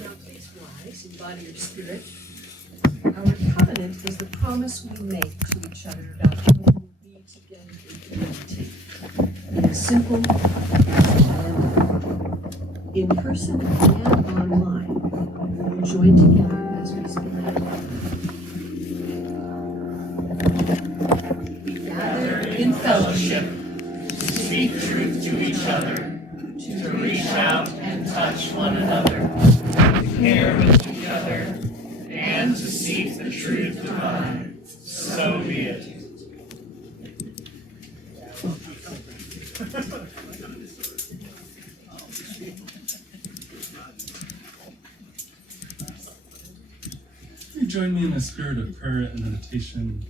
Now please rise in body or spirit. Our covenant is the promise we make to each other about how we will be together in community. It is simple and in person and online. We will join together as we speak. We gather in fellowship to speak truth to each other, to reach out and touch one another, to care with each other, and to seek the truth divine. So be it. You join me in a spirit of prayer and meditation,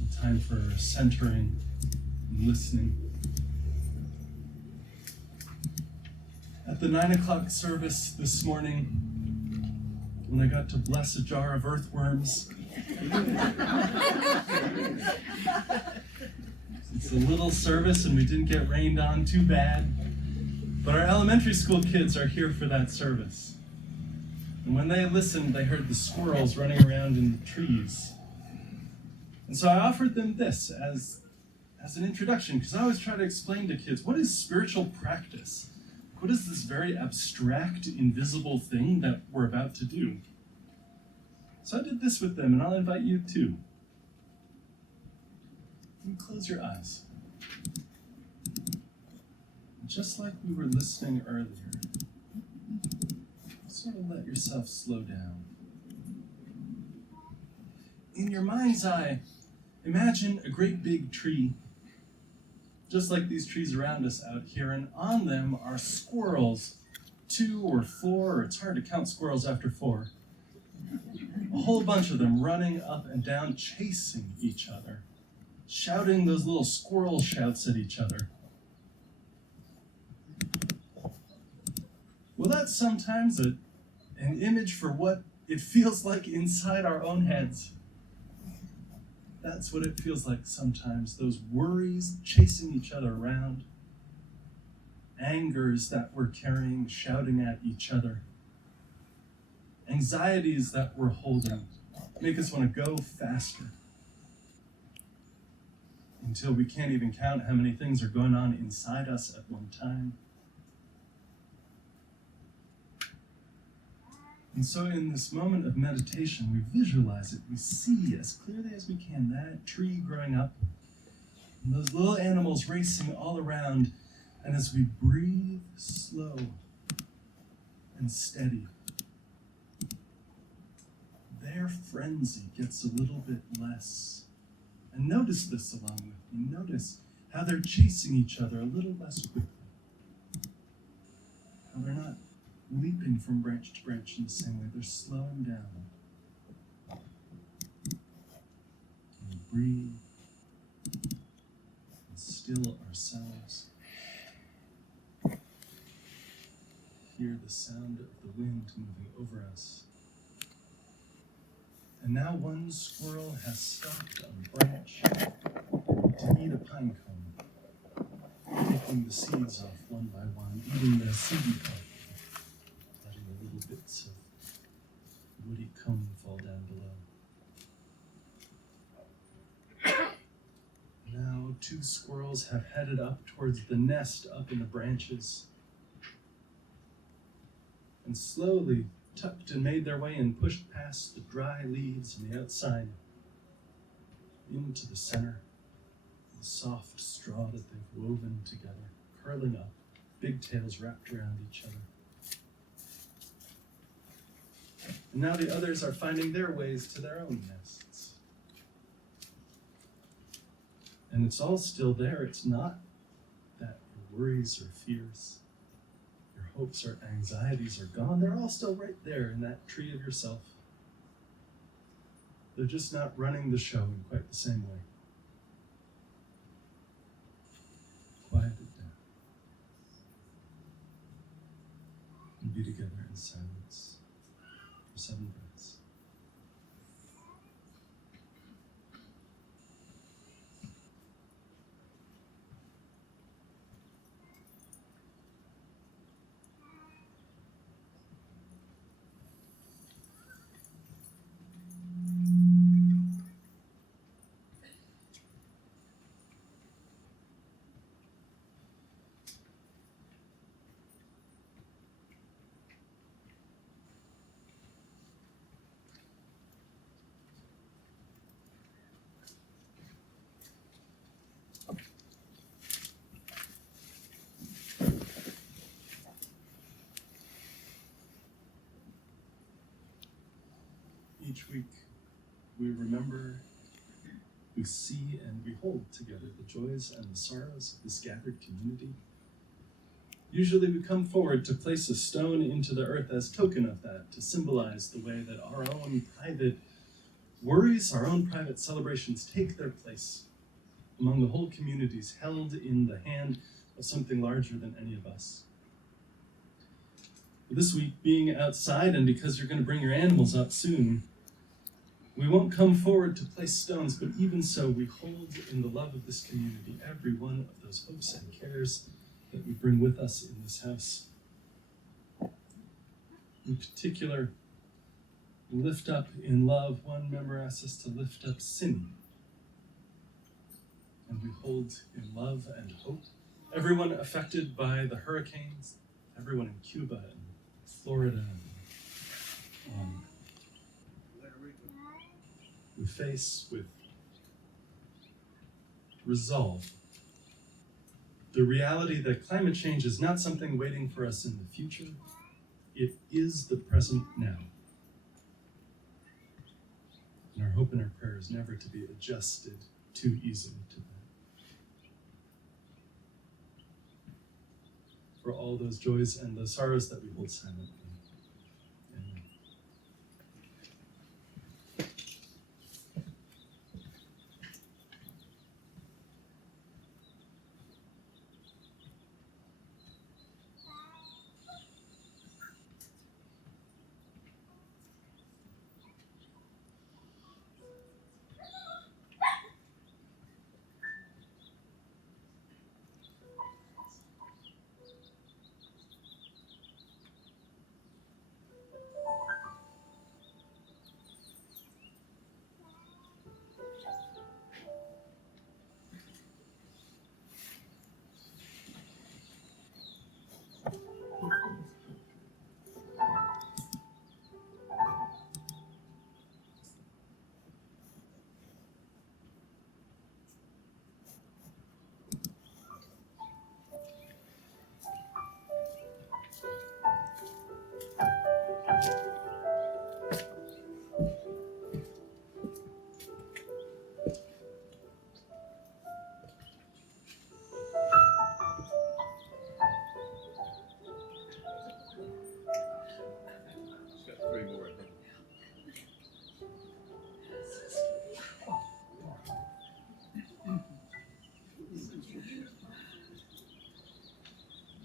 a time for centering and listening. At the 9 o'clock service this morning, when I got to bless a jar of earthworms, it's a little service and we didn't get rained on too bad, but our elementary school kids are here for that service. And when they listened, they heard the squirrels running around in the trees. And so I offered them this as an introduction, because I always try to explain to kids, what is spiritual practice? What is this very abstract, invisible thing that we're about to do? So I did this with them, and I'll invite you too. And close your eyes. Just like we were listening earlier, sort of let yourself slow down. In your mind's eye, imagine a great big tree, just like these trees around us out here, and on them are squirrels, 2 or 4, or it's hard to count squirrels after 4. A whole bunch of them running up and down, chasing each other, shouting those little squirrel shouts at each other. Well, that's sometimes an image for what it feels like inside our own heads. That's what it feels like sometimes, those worries chasing each other around, angers that we're carrying, shouting at each other, anxieties that we're holding, make us want to go faster until we can't even count how many things are going on inside us at one time. And so in this moment of meditation, we visualize it, we see as clearly as we can that tree growing up, and those little animals racing all around, and as we breathe slow and steady, their frenzy gets a little bit less. And notice this along with me. Notice how they're chasing each other a little less quickly. How they're not leaping from branch to branch in the same way. They're slowing down. And we breathe and still ourselves. Hear the sound of the wind moving over us. And now one squirrel has stopped on a branch to eat a pine cone, taking the seeds off one by one, eating the seedy part, letting the little bits of woody cone fall down below. Now 2 squirrels have headed up towards the nest up in the branches, and slowly tucked and made their way and pushed past the dry leaves on the outside into the center, the soft straw that they've woven together, curling up, big tails wrapped around each other. And now the others are finding their ways to their own nests. And it's all still there. It's not that your worries or fears, hopes or anxieties are gone. They're all still right there in that tree of yourself. They're just not running the show in quite the same way. Quiet it down. And be together in silence for 7 breaths. each week we remember, we see, and we hold together the joys and the sorrows of this gathered community. Usually we come forward to place a stone into the earth as token of that, to symbolize the way that our own private worries, our own private celebrations take their place among the whole communities, held in the hand of something larger than any of us. This week, being outside, and because you're going to bring your animals up soon, we won't come forward to place stones, but even so, we hold in the love of this community every one of those hopes and cares that we bring with us in this house. In particular, lift up in love. One member asks us to lift up sin. And we hold in love and hope everyone affected by the hurricanes, everyone in Cuba and Florida. We face with resolve the reality that climate change is not something waiting for us in the future. It is the present now. And our hope and our prayer is never to be adjusted too easily to that. For all those joys and the sorrows that we hold silently. Amen.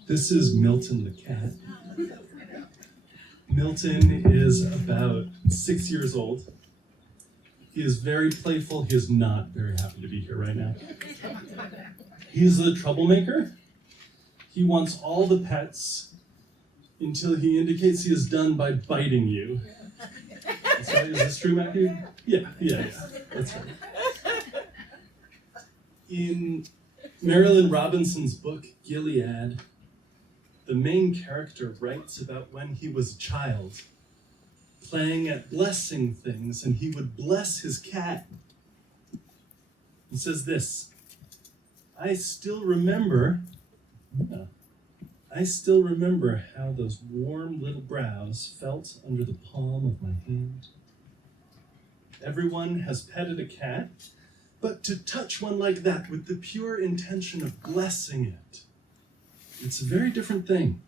This is Milton the cat. Milton is about 6 years old. He is very playful. He is not very happy to be here right now. He's a troublemaker. He wants all the pets until he indicates he is done by biting you. That's right. Is this true, Matthew? Yeah. That's right. In Marilyn Robinson's book, Gilead, the main character writes about when he was a child, playing at blessing things, and he would bless his cat. He says this, I still remember how those warm little brows felt under the palm of my hand. Everyone has petted a cat, but to touch one like that with the pure intention of blessing it, it's a very different thing.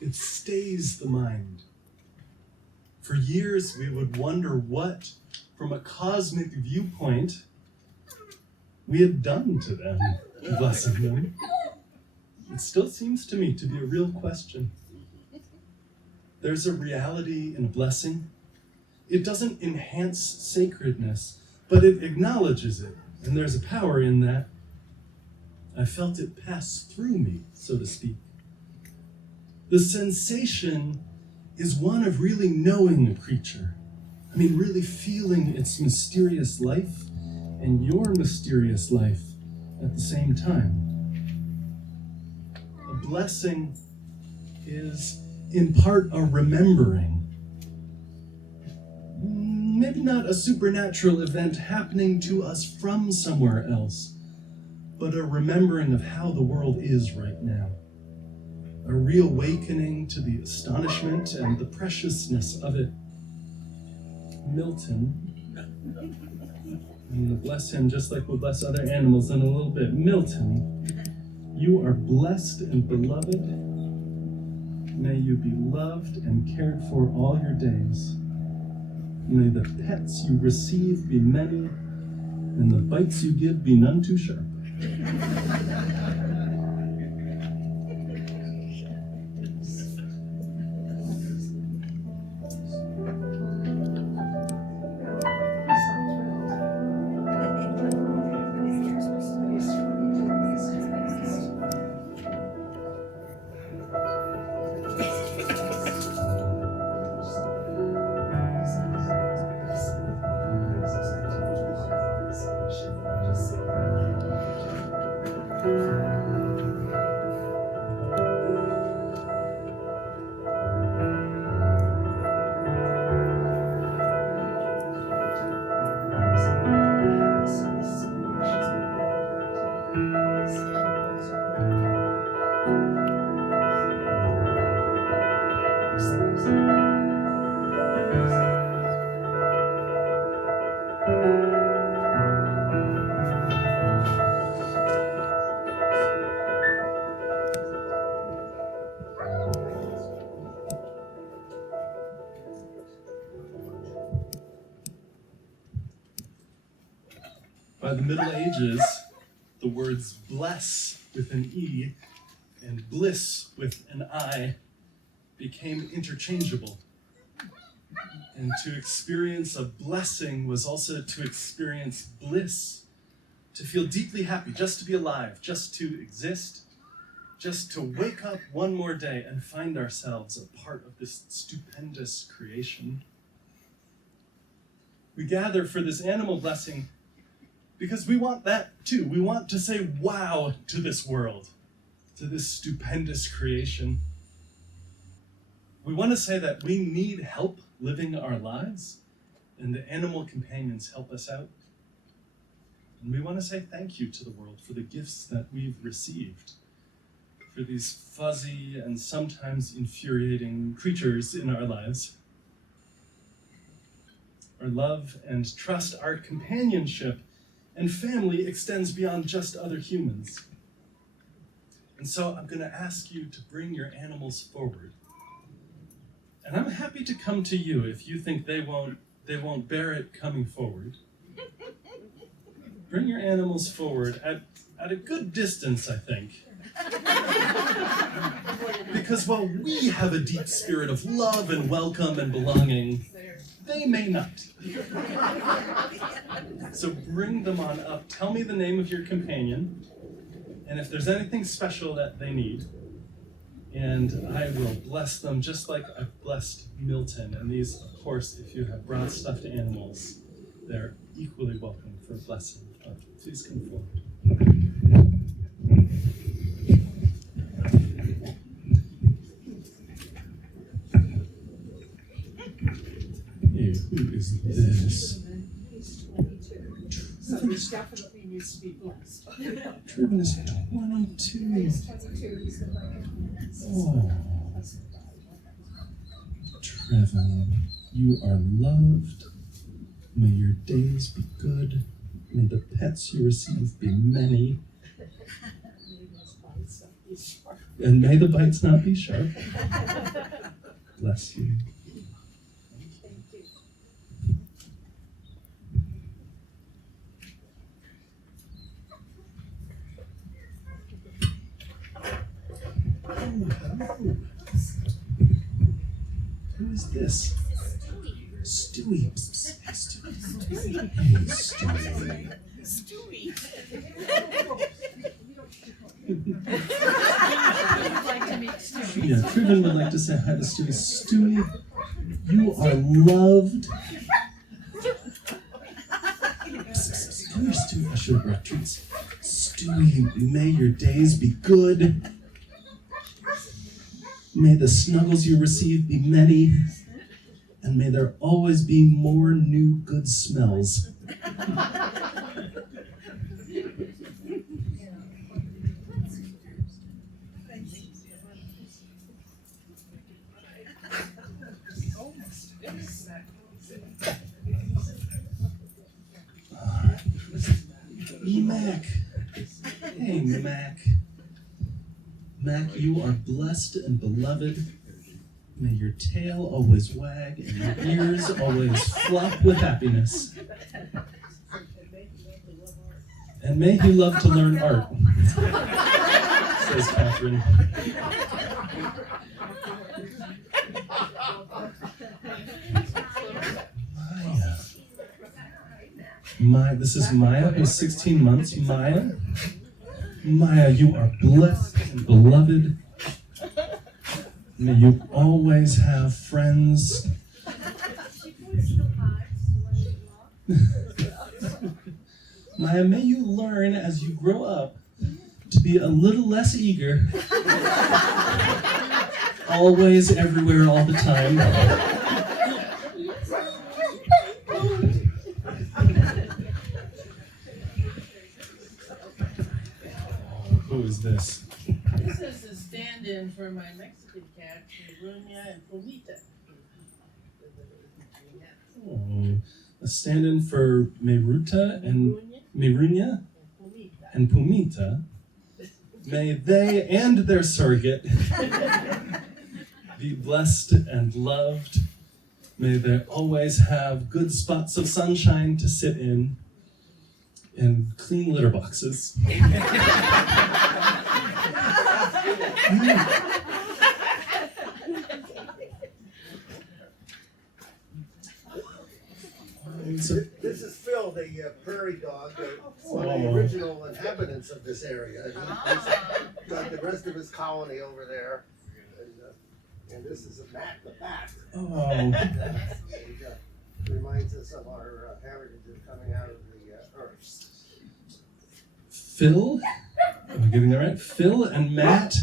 It stays the mind. For years, we would wonder what, from a cosmic viewpoint, we had done to them, blessing them. It still seems to me to be a real question. There's a reality in a blessing. It doesn't enhance sacredness, but it acknowledges it, and there's a power in that. I felt it pass through me, so to speak. The sensation is one of really knowing a creature. I mean, really feeling its mysterious life and your mysterious life at the same time. A blessing is, in part, a remembering. Maybe not a supernatural event happening to us from somewhere else, but a remembering of how the world is right now. A reawakening to the astonishment and the preciousness of it. Milton. I'm going to bless him just like we'll bless other animals in a little bit. Milton, you are blessed and beloved. May you be loved and cared for all your days. May the pets you receive be many, and the bites you give be none too sharp. By the Middle Ages, the words bless with an E and bliss with an I became interchangeable. And to experience a blessing was also to experience bliss, to feel deeply happy, just to be alive, just to exist, just to wake up one more day and find ourselves a part of this stupendous creation. We gather for this animal blessing because we want that too. We want to say wow to this world, to this stupendous creation. We want to say that we need help living our lives, and the animal companions help us out. And we want to say thank you to the world for the gifts that we've received, for these fuzzy and sometimes infuriating creatures in our lives. Our love and trust, our companionship and family extends beyond just other humans. And so I'm going to ask you to bring your animals forward. And I'm happy to come to you if you think they won't bear it coming forward. Bring your animals forward at a good distance, I think. Because while we have a deep spirit of love and welcome and belonging, they may not. So bring them on up. Tell me the name of your companion, and if there's anything special that they need, and I will bless them just like I've blessed Milton. And these, of course, if you have brought stuffed animals, they're equally welcome for a blessing. But please come forward. Hey, who is this? So he definitely needs to be blessed. Trevin is 22. He's 22, he's the blanket. Oh. Trevin, you are loved. May your days be good. May the pets you receive be many. And may the bites not be sharp. Bless you. Who is this? Stewie. Hey, Stewie. Hey, Stewie. Yeah, Trevin would like to say hi to Stewie. Stewie, you are loved. Come here, Stewie. I should have brought treats. Stewie, may your days be good. May the snuggles you receive be many, and may there always be more new good smells. Mac. Hey, Mac. Mac, you are blessed and beloved. May your tail always wag and your ears always flop with happiness. And may you love to learn art, says Catherine. This is Maya, who's 16 months. Maya, you are blessed and beloved. May you always have friends. Maya, may you learn as you grow up to be a little less eager. Always, everywhere, all the time. Who is this? This is a stand-in for my Mexican cat, Mirunya and Pumita. Oh, a stand-in for Mirunya and Pumita. May they and their surrogate be blessed and loved. May they always have good spots of sunshine to sit in and clean litter boxes. This is Phil, the prairie dog, one of the original inhabitants of this area. He's got the rest of his colony over there. And this is a Matt the bat. Oh. Reminds us of our heritage of coming out of the earth. Phil, am I getting that right? Phil and Matt,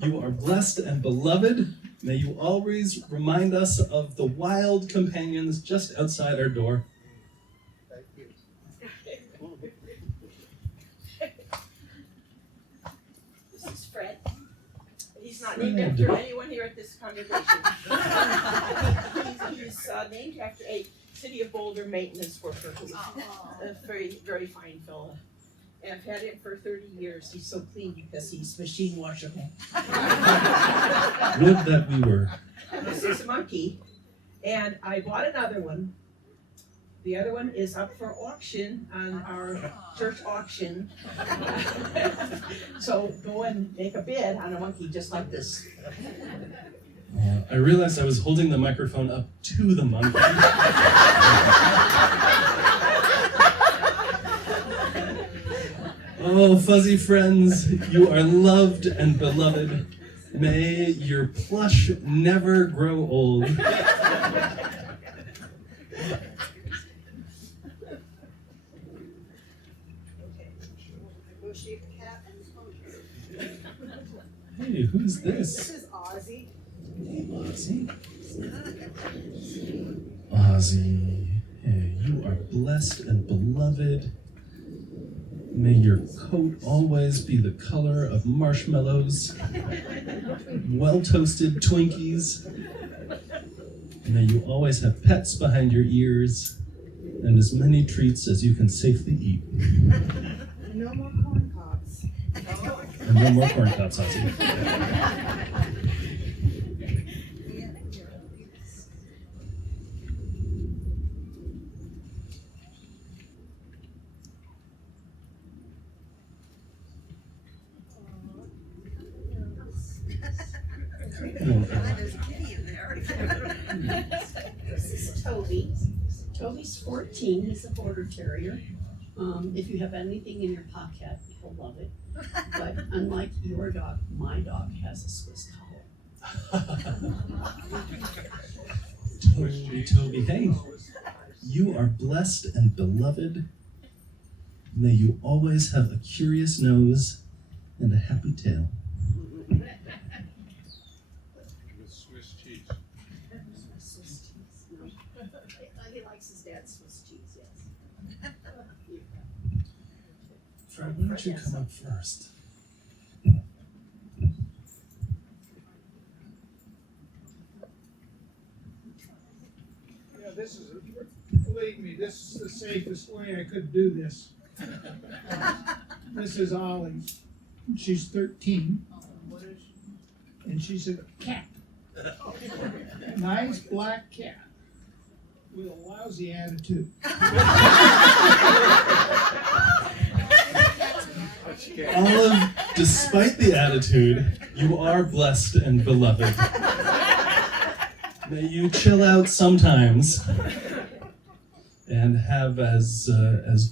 you are blessed and beloved. May you always remind us of the wild companions just outside our door. Thank you. This is Fred. He's not named after anyone here at this congregation. He's named after a City of Boulder maintenance worker who's a very, very fine fellow. And I've had him for 30 years. He's so clean because he's machine washable. Would that we were. This is Monkey. And I bought another one. The other one is up for auction on our church auction. So go and make a bid on a monkey just like this. I realized I was holding the microphone up to the monkey. Oh, fuzzy friends, you are loved and beloved. May your plush never grow old. Hey, who's This this? is Ozzy. Hey, Ozzy. Ozzy, hey, you are blessed and beloved. May your coat always be the color of marshmallows, well-toasted Twinkies. May you always have pets behind your ears and as many treats as you can safely eat. No more corn cobs. And no more corn cobs, Ozzy. There's a kitty in there. This is Toby. Toby's 14. He's a border terrier. If you have anything in your pocket, he'll love it. But unlike your dog, my dog has a Swiss collar. Toby, hey, you are blessed and beloved. May you always have a curious nose and a happy tail. With Swiss cheese. Swiss cheese. No. He likes his dad's Swiss cheese, yes. Fred, why don't you come up first? Yeah, this is, believe me, this is the safest way I could do this. This is Ollie. She's 13. And she's a cat. Nice black cat with a lousy attitude. Olive, despite the attitude, you are blessed and beloved. May you chill out sometimes and have as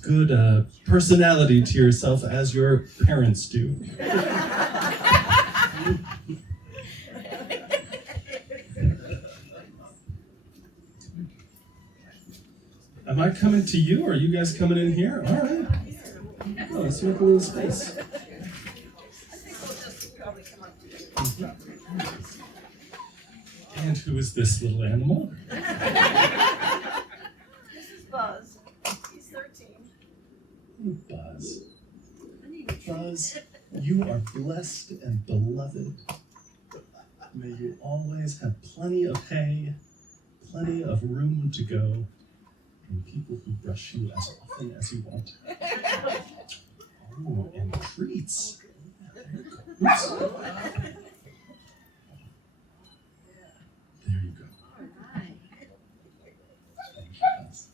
good a personality to yourself as your parents do. Am I coming to you, or are you guys coming in here? All right. Oh, let's make a little space. And who is this little animal? This is Buzz. He's 13. Buzz. Buzz, you are blessed and beloved. May you always have plenty of hay, plenty of room to go, and people who brush you as often as you want. Oh, and treats. There you go. Oops. There you go. Thank you, Buzz.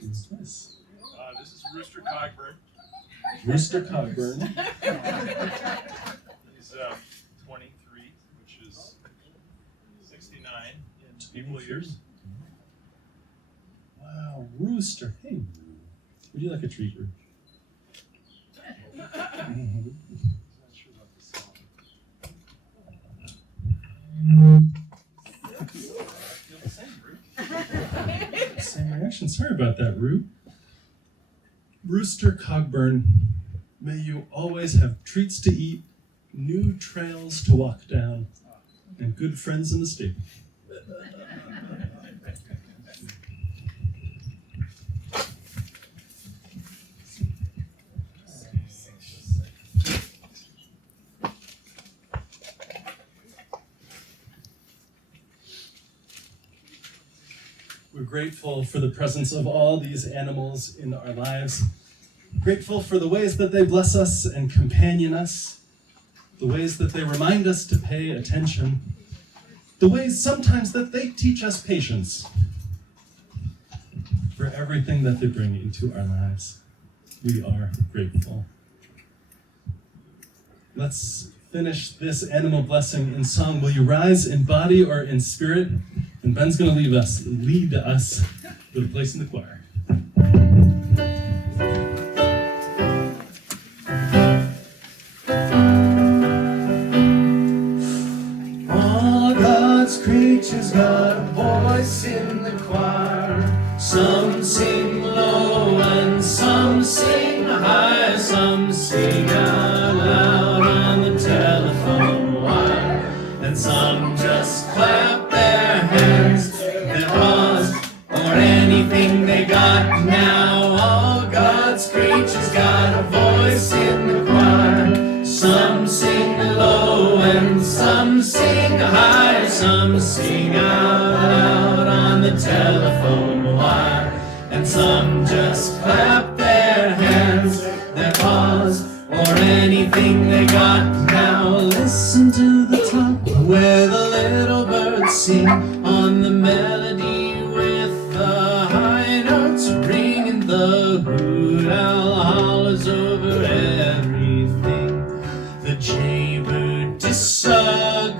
Who's this? This is Rooster Cogburn. Rooster Cogburn. He's 23, which is 69 in people years. Wow, Rooster. Hey, Roo. Would you like a treat, Roo? I'm not sure about this song. I feel the same, Roo. Same reaction. Sorry about that, Roo. Rooster Cogburn, may you always have treats to eat, new trails to walk down, and good friends in the stable. We're grateful for the presence of all these animals in our lives. Grateful for the ways that they bless us and companion us, the ways that they remind us to pay attention, the ways sometimes that they teach us patience. For everything that they bring into our lives, we are grateful. Let's finish this animal blessing in song. Will you rise in body or in spirit? And Ben's going to lead us to the place in the choir. All God's creatures got a voice in the choir. Some sing low and some sing high. Some sing out loud on the telephone wire. And some just clap their hands, their paws, or anything they got now. All God's creatures got a voice in the choir. Some sing low and some sing high. Some sing out loud on the telephone wire. And some just clap their hands, their paws, or anything they got now. Listen to the top where the little birds sing on the melody with the high notes ringing. The hoot owl hollers over everything. The jaybird disagrees.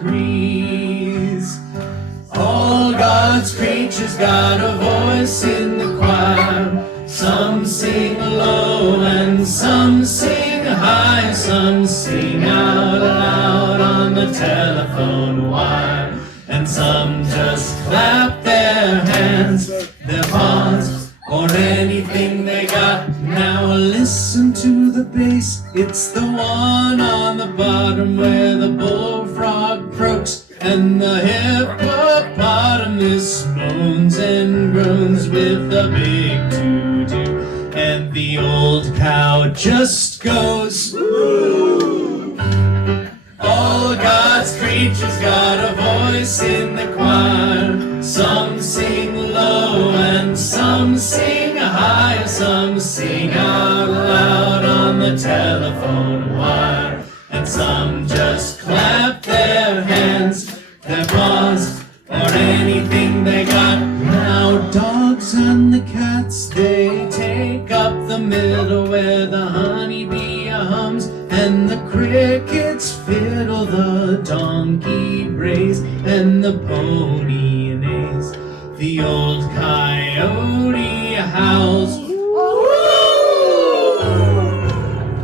All God's creatures got a voice in the choir. Some sing low and some sing high. Some sing out loud on the telephone wire. And some just clap their hands, their paws, or anything they got now. Listen to the bass, it's the one on the bottom where the bullfrog croaks and the hippopotamus moans and groans with a big doo-doo. And The old cow just goes moo. All God's creatures got a voice in the choir. Some sing low and some sing high. Some sing out loud on the telephone wire. And some just clap their hands, their paws, or anything they got. Now dogs and the cats, they take up the middle where the honeybee hums and the crickets fiddle, the donkey brays and the pony neighs. The old coyote howls.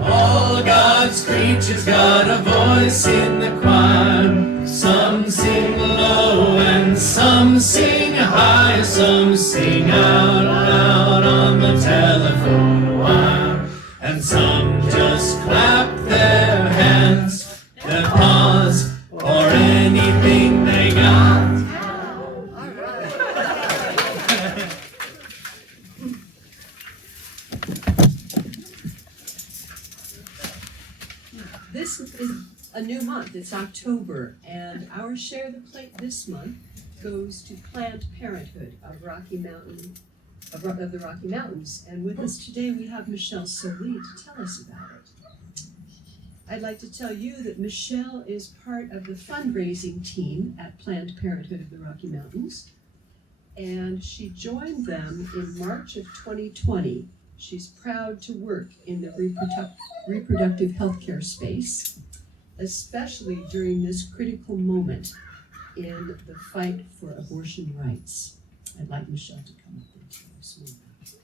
All God's creatures got a voice in the choir. Some sing low and some sing high. Some sing out loud on the telephone wire. And some just clap their hands, their paws, or anything they got. This is a new month, it's October, and our share of the plate this month goes to Planned Parenthood of the Rocky Mountains. And with us today, we have Michelle Solie to tell us about it. I'd like to tell you that Michelle is part of the fundraising team at Planned Parenthood of the Rocky Mountains, and she joined them in March of 2020. She's proud to work in the reproductive healthcare space, especially during this critical moment in the fight for abortion rights. I'd like Michelle to come up and tell us more about it.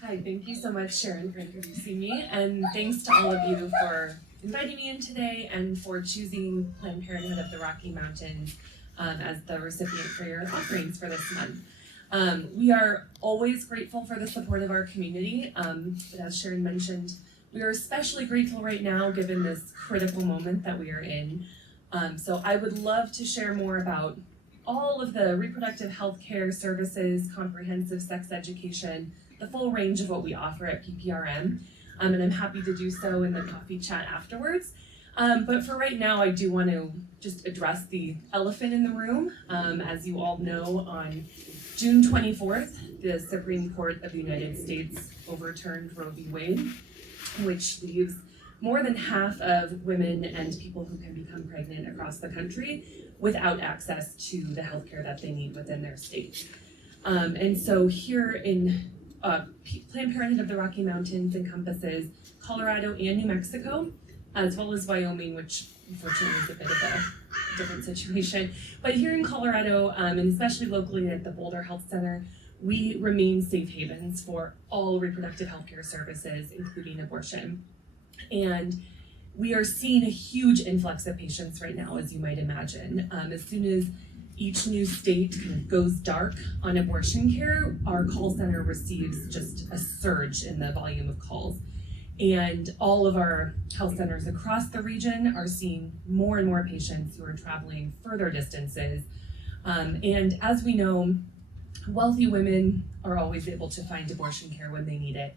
Hi, thank you so much, Sharon, for introducing me, and thanks to all of you for inviting me in today and for choosing Planned Parenthood of the Rocky Mountains as the recipient for your offerings for this month. We are always grateful for the support of our community, but as Sharon mentioned, we are especially grateful right now given this critical moment that we are in. So I would love to share more about all of the reproductive health care services, comprehensive sex education, the full range of what we offer at PPRM, and I'm happy to do so in the coffee chat afterwards. But for right now, I do want to just address the elephant in the room. As you all know, on June 24th, the Supreme Court of the United States overturned Roe v. Wade, which leaves more than half of women and people who can become pregnant across the country without access to the healthcare that they need within their state. And so here in Planned Parenthood of the Rocky Mountains encompasses Colorado and New Mexico, as well as Wyoming, which unfortunately is a bit of a different situation. But here in Colorado, and especially locally at the Boulder Health Center, we remain safe havens for all reproductive healthcare services, including abortion. And we are seeing a huge influx of patients right now, as you might imagine. As soon as each new state kind of goes dark on abortion care, our call center receives just a surge in the volume of calls. And all of our health centers across the region are seeing more and more patients who are traveling further distances. And as we know, wealthy women are always able to find abortion care when they need it.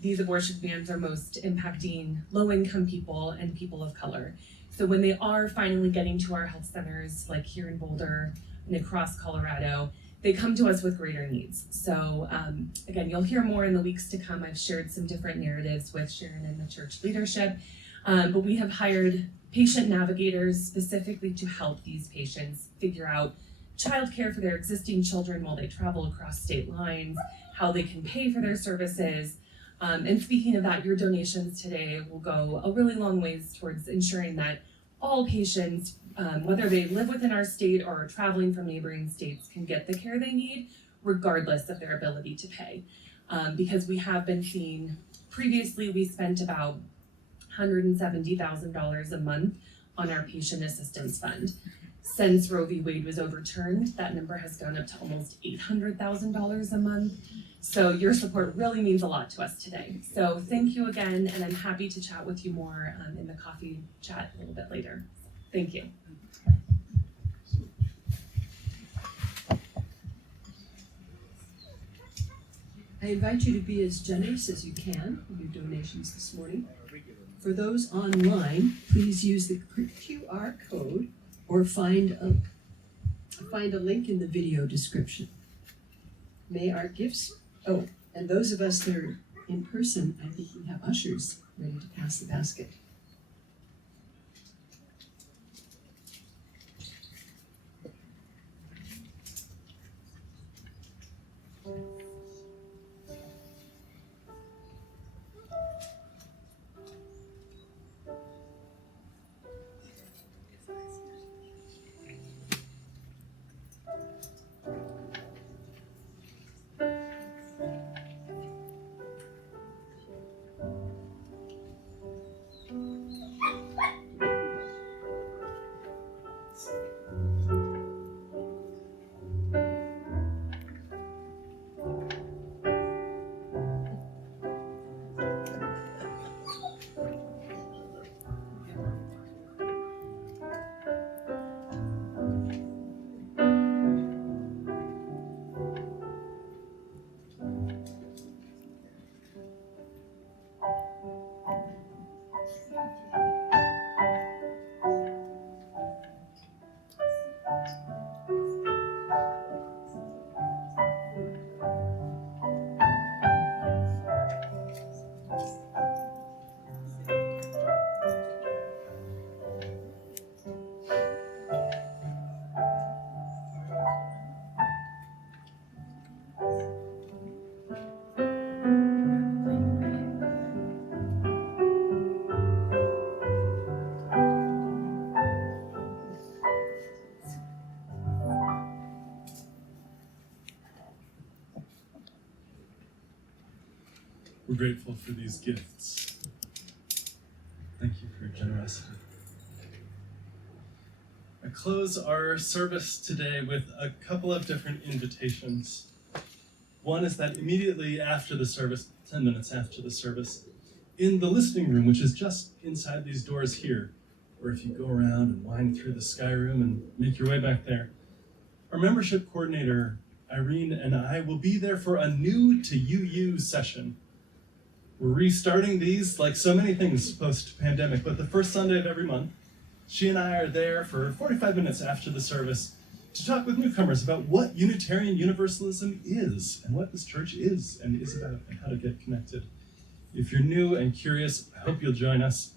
These abortion bans are most impacting low-income people and people of color. So when they are finally getting to our health centers, like here in Boulder and across Colorado, they come to us with greater needs. So again, you'll hear more in the weeks to come. I've shared some different narratives with Sharon and the church leadership, but we have hired patient navigators specifically to help these patients figure out childcare for their existing children while they travel across state lines, how they can pay for their services. And speaking of that, your donations today will go a really long ways towards ensuring that all patients, whether they live within our state or are traveling from neighboring states, can get the care they need, regardless of their ability to pay. Because we have been seeing, previously we spent about $170,000 a month on our patient assistance fund. Since Roe v. Wade was overturned, that number has gone up to almost $800,000 a month. So your support really means a lot to us today. So thank you again, and I'm happy to chat with you more in the coffee chat a little bit later. Thank you. I invite you to be as generous as you can with your donations this morning. For those online, please use the QR code or find a link in the video description. May our gifts, and those of us that are in person, I think we have ushers ready to pass the basket. We're grateful for these gifts. Thank you for your generosity. I close our service today with a couple of different invitations. One is that immediately after the service, 10 minutes after the service, in the listening room, which is just inside these doors here, or if you go around and wind through the sky room and make your way back there, our membership coordinator, Irene, and I will be there for a new to UU session. We're restarting these like so many things post-pandemic, but the first Sunday of every month, she and I are there for 45 minutes after the service to talk with newcomers about what Unitarian Universalism is and what this church is and is about and how to get connected. If you're new and curious, I hope you'll join us.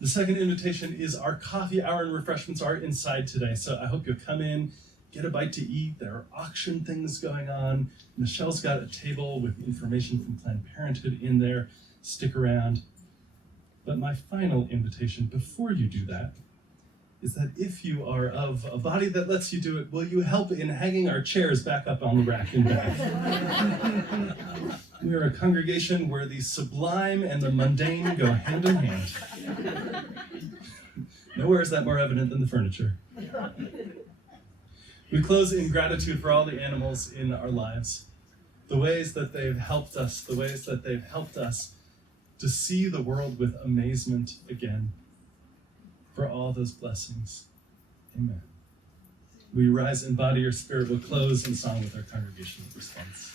The second invitation is our coffee hour and refreshments are inside today, so I hope you'll come in, get a bite to eat. There are auction things going on. Michelle's got a table with information from Planned Parenthood in there. Stick around. But my final invitation before you do that is that if you are of a body that lets you do it, will you help in hanging our chairs back up on the rack in back? We are a congregation where the sublime and the mundane go hand in hand. Nowhere is that more evident than the furniture. We close in gratitude for all the animals in our lives, the ways that they've helped us, to see the world with amazement again. For all those blessings, amen. We rise in body or spirit. We'll close in song with our congregational response.